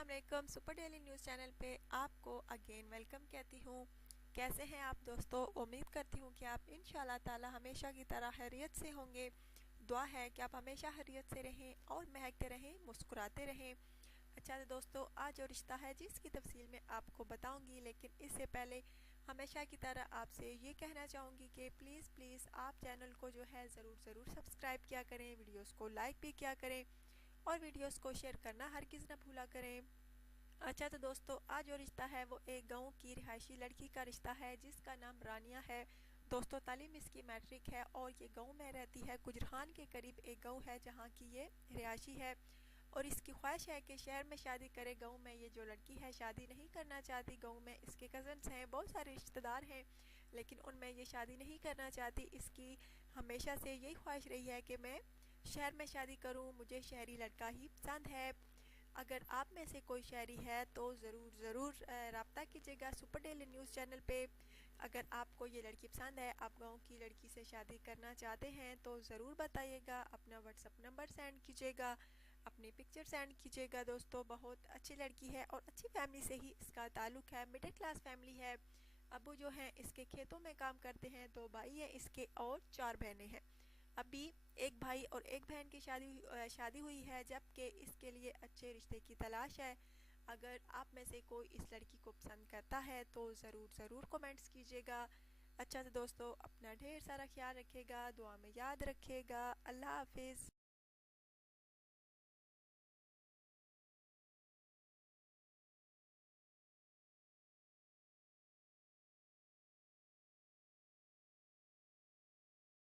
अस्सलाम वालेकुम। Super daily news channel पे आपको अगेन वेलकम कहती हूँ। कैसे हैं आप दोस्तों? उम्मीद करती हूँ कि आप इंशाल्लाह ताला हमेशा की तरह खैरियत से होंगे। दुआ है कि आप हमेशा खैरियत से रहें और महकते रहें, मुस्कुराते रहें। अच्छा तो दोस्तों, आज जो रिश्ता है जिसकी तफसील में आपको बताऊंगी, लेकिन इससे पहले हमेशा की तरह आपसे ये कहना चाहूँगी कि प्लीज़ आप चैनल को जो है ज़रूर सब्सक्राइब किया करें, वीडियोस को लाइक भी किया करें और वीडियोस को शेयर करना हरगिज़ ना भूला करें। अच्छा तो दोस्तों, आज जो रिश्ता है वो एक गांव की रिहायशी लड़की का रिश्ता है जिसका नाम रानिया है। दोस्तों, तालीम इसकी मैट्रिक है और ये गांव में रहती है। गुजरान के करीब एक गांव है जहां की ये रिहायशी है और इसकी ख्वाहिश है कि शहर में शादी करे। गांव में ये जो लड़की है शादी नहीं करना चाहती। गांव में इसके कज़न्स हैं, बहुत सारे रिश्तेदार हैं, लेकिन उनमें ये शादी नहीं करना चाहती। इसकी हमेशा से यही ख्वाहिश रही है कि मैं शहर में शादी करूं, मुझे शहरी लड़का ही पसंद है। अगर आप में से कोई शहरी है तो ज़रूर रब्ता कीजिएगा सुपर डेली न्यूज़ चैनल पे। अगर आपको ये लड़की पसंद है, आप गांव की लड़की से शादी करना चाहते हैं तो ज़रूर बताइएगा। अपना व्हाट्सअप नंबर सेंड कीजिएगा, अपनी पिक्चर सेंड कीजिएगा। दोस्तों, बहुत अच्छी लड़की है और अच्छी फैमिली से ही इसका ताल्लुक़ है। मिडिल क्लास फैमिली है। अबू जो हैं इसके खेतों में काम करते हैं, 2 भाई हैं इसके और 4 बहनें हैं। अभी एक भाई और एक बहन की शादी हुई है, जबकि इसके लिए अच्छे रिश्ते की तलाश है। अगर आप में से कोई इस लड़की को पसंद करता है तो ज़रूर कमेंट्स कीजिएगा। अच्छा तो दोस्तों, अपना ढेर सारा ख्याल रखिएगा, दुआ में याद रखिएगा। अल्लाह हाफिज़।